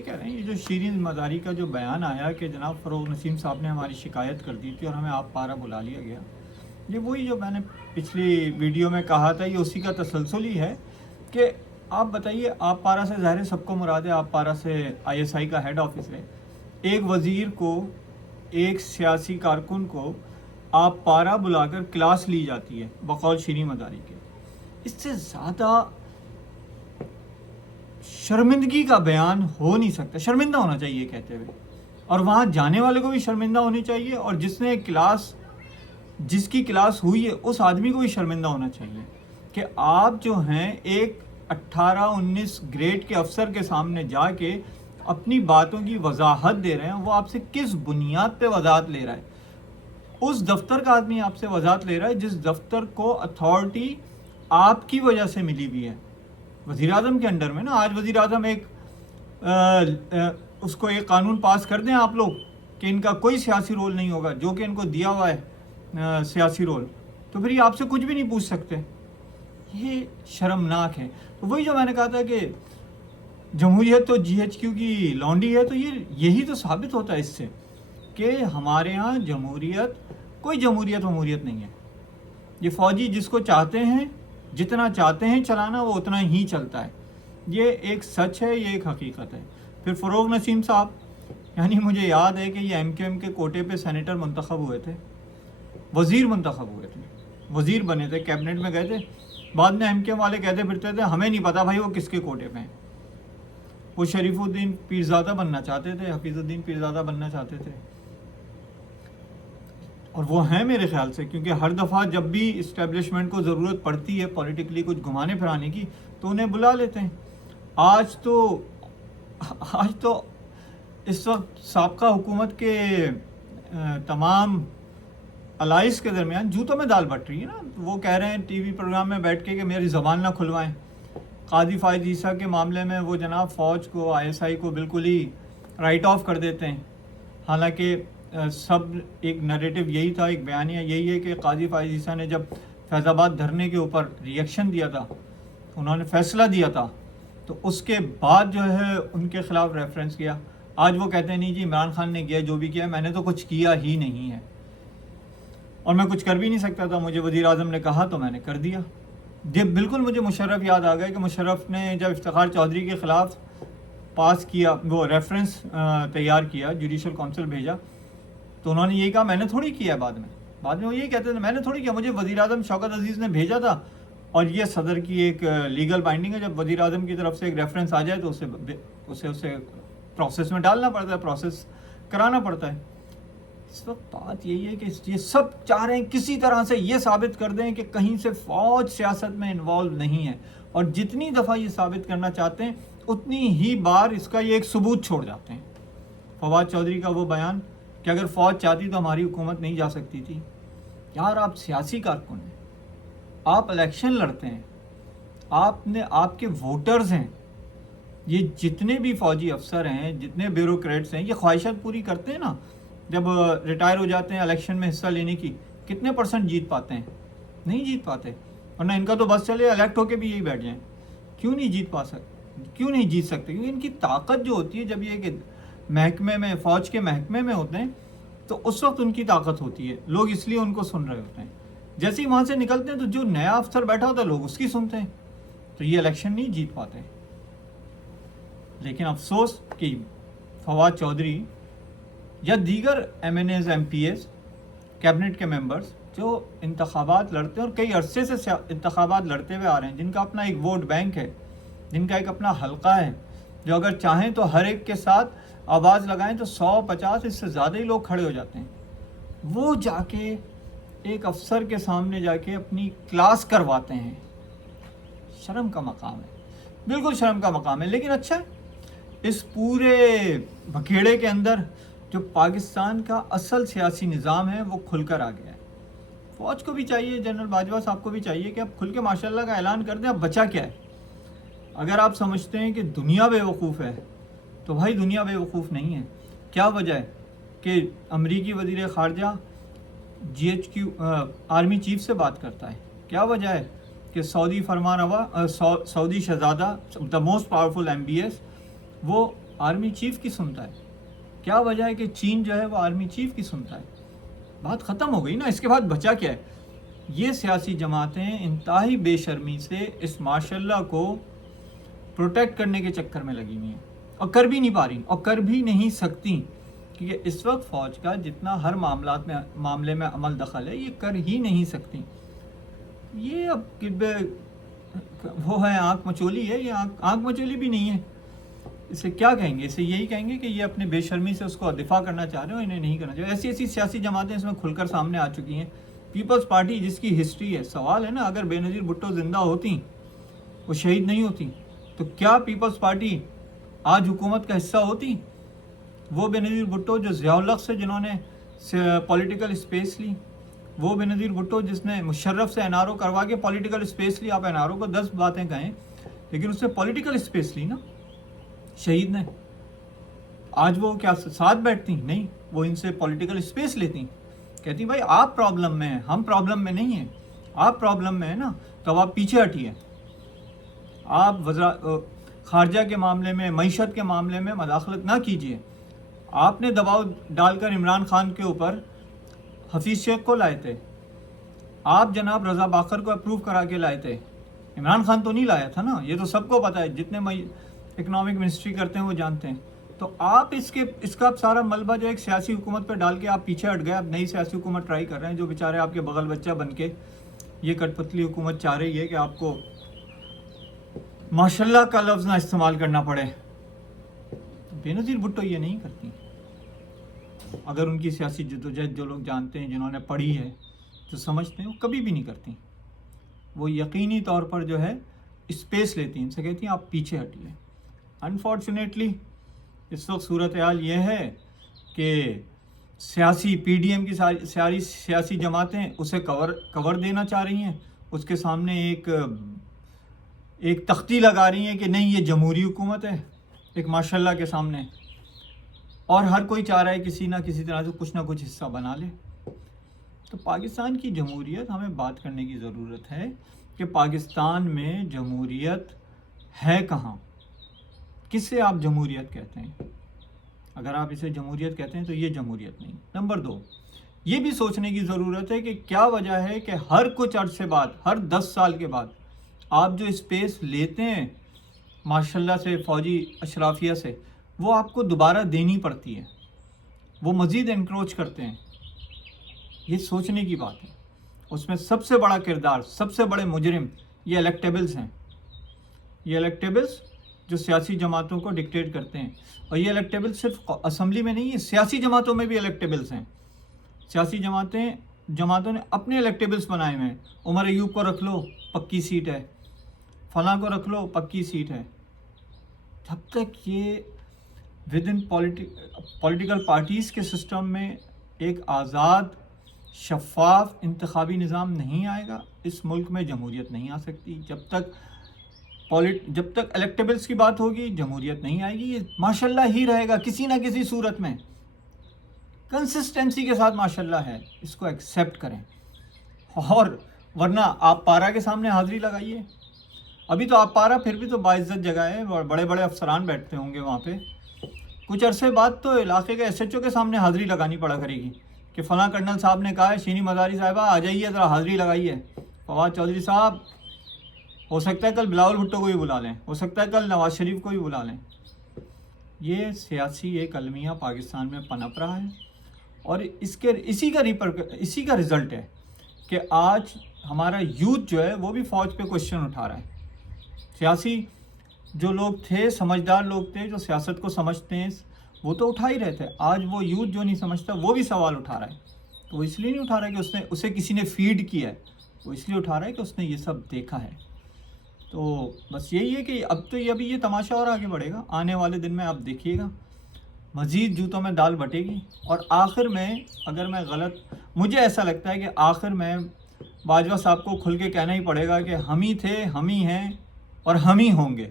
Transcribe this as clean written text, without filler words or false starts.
کہہ رہے ہیں یہ جو شیرین مزاری کا جو بیان آیا کہ جناب فروغ نسیم صاحب نے ہماری شکایت کر دی تھی اور ہمیں آپ پارا بلا لیا گیا، یہ وہی جو میں نے پچھلی ویڈیو میں کہا تھا، یہ اسی کا تسلسل ہی ہے کہ آپ بتائیے، آپ پارا سے ظاہر سب کو مراد ہے، آپ پارا سے آئی ایس آئی کا ہیڈ آفس ہے، ایک وزیر کو، ایک سیاسی کارکن کو آپ پارا بلا کر کلاس لی جاتی ہے بقول شیرین مزاری کے، اس سے زیادہ شرمندگی کا بیان ہو نہیں سکتا۔ شرمندہ ہونا چاہیے کہتے ہوئے، اور وہاں جانے والے کو بھی شرمندہ ہونی چاہیے، اور جس کی کلاس ہوئی ہے اس آدمی کو بھی شرمندہ ہونا چاہیے کہ آپ جو ہیں ایک 18-19 گریڈ کے افسر کے سامنے جا کے اپنی باتوں کی وضاحت دے رہے ہیں۔ وہ آپ سے کس بنیاد پہ وضاحت لے رہا ہے؟ اس دفتر کا آدمی آپ سے وضاحت لے رہا ہے جس دفتر کو اتھارٹی آپ کی وجہ سے ملی ہوئی ہے، وزیر اعظم کے انڈر میں نا۔ آج وزیر اعظم اس کو ایک قانون پاس کر دیں آپ لوگ کہ ان کا کوئی سیاسی رول نہیں ہوگا، جو کہ ان کو دیا ہوا ہے سیاسی رول، تو پھر یہ آپ سے کچھ بھی نہیں پوچھ سکتے۔ یہ شرمناک ہے۔ تو وہی جو میں نے کہا تھا کہ جمہوریت تو جی ایچ کیو کی لانڈی ہے، تو یہی تو ثابت ہوتا ہے اس سے کہ ہمارے ہاں کوئی جمہوریت نہیں ہے۔ یہ فوجی جس کو چاہتے ہیں، جتنا چاہتے ہیں چلانا، وہ اتنا ہی چلتا ہے۔ یہ ایک سچ ہے، یہ ایک حقیقت ہے۔ پھر فروغ نسیم صاحب، یعنی مجھے یاد ہے کہ یہ ایم کیو ایم کے کوٹے پہ سینیٹر منتخب ہوئے تھے، وزیر منتخب ہوئے تھے، وزیر بنے تھے، کیبنٹ میں گئے تھے، بعد میں ایم کیو ایم والے کہتے پھرتے تھے ہمیں نہیں پتا بھائی وہ کس کے کوٹے پہ ہیں۔ وہ شریف الدین پیرزادہ بننا چاہتے تھے، حفیظ الدین پیرزادہ بننا چاہتے تھے، اور وہ ہیں میرے خیال سے، کیونکہ ہر دفعہ جب بھی اسٹیبلشمنٹ کو ضرورت پڑتی ہے پولیٹیکلی کچھ گھمانے پھرانے کی تو انہیں بلا لیتے ہیں۔ آج تو اس وقت سابقہ حکومت کے تمام الائز کے درمیان جوتوں میں دال بٹ رہی ہے نا۔ وہ کہہ رہے ہیں ٹی وی پروگرام میں بیٹھ کے کہ میری زبان نہ کھلوائیں۔ قاضی فائز عیسیٰ کے معاملے میں وہ جناب فوج کو، آئی ایس آئی کو بالکل ہی رائٹ آف کر دیتے ہیں، حالانکہ سب ایک نریٹو یہی تھا، ایک بیانیہ یہی ہے کہ قاضی فائز عیسیٰ نے جب فیض آباد دھرنے کے اوپر ریئیکشن دیا تھا، انہوں نے فیصلہ دیا تھا، تو اس کے بعد جو ہے ان کے خلاف ریفرنس کیا۔ آج وہ کہتے ہیں نہیں جی عمران خان نے کیا جو بھی کیا، میں نے تو کچھ کیا ہی نہیں ہے، اور میں کچھ کر بھی نہیں سکتا تھا، مجھے وزیر اعظم نے کہا تو میں نے کر دیا۔ جب بالکل مجھے مشرف یاد آ گیا کہ مشرف نے جب افتخار چودھری کے خلاف پاس کیا، وہ ریفرنس تیار کیا، جوڈیشل کونسل بھیجا، تو انہوں نے یہی کہا میں نے تھوڑی کیا۔ بعد میں وہ یہی کہتے تھے میں نے تھوڑی کیا، مجھے وزیر اعظم شوکت عزیز نے بھیجا تھا، اور یہ صدر کی ایک لیگل بائنڈنگ ہے، جب وزیر اعظم کی طرف سے ایک ریفرنس آ جائے تو اسے پروسیس میں ڈالنا پڑتا ہے، پروسیس کرانا پڑتا ہے۔ اس وقت بات یہی ہے کہ یہ سب چاہ رہے ہیں کسی طرح سے یہ ثابت کر دیں کہ کہیں سے فوج سیاست میں انوالو نہیں ہے، اور جتنی دفعہ یہ ثابت کرنا چاہتے ہیں اتنی ہی بار اس کا یہ ایک ثبوت چھوڑ جاتے ہیں۔ فواد چودھری کا وہ بیان کہ اگر فوج چاہتی تو ہماری حکومت نہیں جا سکتی تھی۔ یار آپ سیاسی کارکن ہیں، آپ الیکشن لڑتے ہیں، آپ کے ووٹرز ہیں، یہ جتنے بھی فوجی افسر ہیں، جتنے بیوروکریٹس ہیں، یہ خواہشات پوری کرتے ہیں نا۔ جب ریٹائر ہو جاتے ہیں الیکشن میں حصہ لینے کی، کتنے پرسنٹ جیت پاتے ہیں؟ نہیں جیت پاتے، ورنہ ان کا تو بس چلے الیکٹ ہو کے بھی یہی بیٹھ جائیں۔ کیوں نہیں جیت سکتے؟ کیونکہ ان کی طاقت جو ہوتی ہے، جب یہ کہ محکمے میں، فوج کے محکمے میں ہوتے ہیں تو اس وقت ان کی طاقت ہوتی ہے، لوگ اس لیے ان کو سن رہے ہوتے ہیں۔ جیسے ہی وہاں سے نکلتے ہیں تو جو نیا افسر بیٹھا ہوتا ہے لوگ اس کی سنتے ہیں، تو یہ الیکشن نہیں جیت پاتے۔ لیکن افسوس کہ فواد چودھری یا دیگر MNAs, MPs ایز، کیبنٹ کے ممبرز جو انتخابات لڑتے ہیں اور کئی عرصے سے انتخابات لڑتے ہوئے آ رہے ہیں، جن کا اپنا ایک ووٹ بینک ہے، جن کا ایک اپنا حلقہ ہے، جو اگر چاہیں تو ہر ایک کے ساتھ آواز لگائیں تو 150 اس سے زیادہ ہی لوگ کھڑے ہو جاتے ہیں، وہ جا کے ایک افسر کے سامنے جا کے اپنی کلاس کرواتے ہیں۔ شرم کا مقام ہے، بالکل شرم کا مقام ہے۔ لیکن اچھا ہے، اس پورے بکھیڑے کے اندر جو پاکستان کا اصل سیاسی نظام ہے وہ کھل کر آ گیا ہے۔ فوج کو بھی چاہیے، جنرل باجوہ صاحب کو بھی چاہیے کہ اب کھل کے ماشاءاللہ کا اعلان کر دیں اب بچا کیا ہے۔ اگر آپ سمجھتے ہیں کہ دنیا بے وقوف ہے تو بھائی دنیا بے وقوف نہیں ہے۔ کیا وجہ ہے کہ امریکی وزیر خارجہ G H Q army chief سے بات کرتا ہے؟ کیا وجہ ہے کہ سعودی فرمان روا، سعودی شہزادہ، the most powerful M B S, وہ آرمی چیف کی سنتا ہے؟ کیا وجہ ہے کہ چین جو ہے وہ آرمی چیف کی سنتا ہے؟ بات ختم ہو گئی نا. اس کے بعد بچا کیا ہے؟ یہ سیاسی جماعتیں انتہائی بے شرمی سے اس معاشرہ اللہ کو پروٹیکٹ کرنے کے چکر میں لگی ہوئی ہیں اور کر بھی نہیں پا رہی اور کر بھی نہیں سکتی، کیونکہ اس وقت فوج کا جتنا ہر معاملے میں عمل دخل ہے یہ کر ہی نہیں سکتی. یہ اب وہ ہے آنکھ مچولی ہے، یہ آنکھ مچولی بھی نہیں ہے. اسے کیا کہیں گے؟ اسے یہی کہیں گے کہ یہ اپنے بے شرمی سے اس کو دفاع کرنا چاہ رہے ہو، انہیں نہیں کرنا چاہیے. ایسی سیاسی جماعتیں اس میں کھل کر سامنے آ چکی ہیں. پیپلز پارٹی جس کی ہسٹری ہے، سوال ہے نا اگر بے نظیر بھٹو زندہ ہوتی، وہ شہید نہیں ہوتی، تو کیا پیپلز پارٹی آج حکومت کا حصہ ہوتی؟ وہ بے نظیر بھٹو جو ضیاء الحق سے جنہوں نے پولیٹیکل اسپیس لی، وہ بے نظیر بھٹو جس نے مشرف سے این آر او کروا کے پولیٹیکل اسپیس لی. آپ این آر او کو 10 باتیں کہیں لیکن اس نے پولیٹیکل اسپیس لی نا. شہید نے آج وہ کیا ساتھ بیٹھتی؟ نہیں، وہ ان سے پولیٹیکل اسپیس لیتی، کہتی بھائی آپ پرابلم میں ہیں، ہم پرابلم میں نہیں ہیں. آپ پرابلم میں ہیں نا تو آپ پیچھے ہٹیے. آپ خارجہ کے معاملے میں، معیشت کے معاملے میں مداخلت نہ کیجیے. آپ نے دباؤ ڈال کر عمران خان کے اوپر حفیظ شیخ کو لائے تھے، آپ جناب رضا باقر کو اپروو کرا کے لائے تھے. عمران خان تو نہیں لایا تھا نا، یہ تو سب کو پتہ ہے، جتنے اکنامک منسٹری کرتے ہیں وہ جانتے ہیں. تو آپ اس کا سارا ملبہ جو ایک سیاسی حکومت پہ ڈال کے آپ پیچھے ہٹ گئے. آپ نئی سیاسی حکومت ٹرائی کر رہے ہیں جو بیچارے آپ کے بغل بچہ بن کے یہ کٹ پتلی حکومت چاہ رہی ہے کہ آپ کو ماشاءاللہ کا لفظ نہ استعمال کرنا پڑے. بے نظیر بھٹو یہ نہیں کرتی. اگر ان کی سیاسی جدوجہد جو لوگ جانتے ہیں، جنہوں نے پڑھی ہے، جو سمجھتے ہیں، وہ کبھی بھی نہیں کرتی. وہ یقینی طور پر جو ہے اسپیس لیتی ہیں، ان سے کہتی ہیں آپ پیچھے ہٹیے. انفارچونیٹلی اس وقت صورتحال یہ ہے کہ سیاسی پی ڈی ایم کی ساری سیاسی جماعتیں اسے کور دینا چاہ رہی ہیں. اس کے سامنے ایک تختی لگا رہی ہیں کہ نہیں یہ جمہوری حکومت ہے، ایک ماشاءاللہ کے سامنے، اور ہر کوئی چاہ رہا ہے کسی نہ کسی طرح سے کچھ نہ کچھ حصہ بنا لے. تو پاکستان کی جمہوریت، ہمیں بات کرنے کی ضرورت ہے کہ پاکستان میں جمہوریت ہے کہاں؟ کس سے آپ جمہوریت کہتے ہیں؟ اگر آپ اسے جمہوریت کہتے ہیں تو یہ جمہوریت نہیں. نمبر 2، یہ بھی سوچنے کی ضرورت ہے کہ کیا وجہ ہے کہ ہر کچھ عرصے بعد، ہر 10 سال کے بعد آپ جو اسپیس لیتے ہیں ماشاءاللہ سے، فوجی اشرافیہ سے، وہ آپ کو دوبارہ دینی پڑتی ہے، وہ مزید انکروچ کرتے ہیں. یہ سوچنے کی بات ہے. اس میں سب سے بڑا کردار، سب سے بڑے مجرم یہ الیکٹیبلز ہیں. یہ الیکٹیبلز جو سیاسی جماعتوں کو ڈکٹیٹ کرتے ہیں، اور یہ الیکٹیبلز صرف اسمبلی میں نہیں ہے، سیاسی جماعتوں میں بھی الیکٹیبلز ہیں. سیاسی جماعتوں نے اپنے الیکٹیبلز بنائے ہوئے ہیں. عمر ایوب کو رکھ لو، پکی سیٹ ہے. فلاں کو رکھ لو، پکی سیٹ ہے. جب تک یہ ود ان پولیٹیکل پارٹیز کے سسٹم میں ایک آزاد شفاف انتخابی نظام نہیں آئے گا، اس ملک میں جمہوریت نہیں آ سکتی. جب تک الیکٹیبلز کی بات ہوگی جمہوریت نہیں آئے گی. یہ ماشاءاللہ ہی رہے گا کسی نہ کسی صورت میں. کنسسٹنسی کے ساتھ ماشاءاللہ ہے، اس کو ایکسیپٹ کریں. اور ورنہ آپ پارا کے سامنے حاضری لگائیے. ابھی تو آپ پارا پھر بھی تو باعزت جگہ ہے، بڑے بڑے افسران بیٹھتے ہوں گے وہاں پہ. کچھ عرصے بعد تو علاقے کے ایس ایچ او کے سامنے حاضری لگانی پڑا کرے گی کہ فلاں کرنل صاحب نے کہا ہے شینی مزاری صاحبہ آ جائیے ذرا حاضری لگائیے. فواد چودھری صاحب، ہو سکتا ہے کل بلاول بھٹو کو بھی بلا لیں، ہو سکتا ہے کل نواز شریف کو بھی بلا لیں. یہ سیاسی ایک المیہ پاکستان میں پنپ رہا ہے، اور اسی کا رزلٹ ہے کہ آج ہمارا یوتھ جو ہے وہ بھی فوج پہ کوشچن اٹھا رہا ہے. سیاسی جو لوگ تھے، سمجھدار لوگ تھے جو سیاست کو سمجھتے ہیں، وہ تو اٹھا ہی رہے تھے. آج وہ یوتھ جو نہیں سمجھتا وہ بھی سوال اٹھا رہا ہے. تو وہ اس لیے نہیں اٹھا رہا ہے کہ اسے کسی نے فیڈ کیا ہے، وہ اس لیے اٹھا رہا ہے کہ اس نے یہ سب دیکھا ہے. تو بس یہی ہے کہ ابھی یہ تماشا اور آگے بڑھے گا. آنے والے دن میں آپ دیکھیے گا مزید جوتوں میں دال بٹے گی. اور آخر میں اگر میں مجھے ایسا لگتا ہے کہ آخر میں باجوہ صاحب کو کھل کے کہنا ہی پڑے گا کہ ہم ہی تھے، ہم ہی ہیں اور ہم ہی ہوں گے.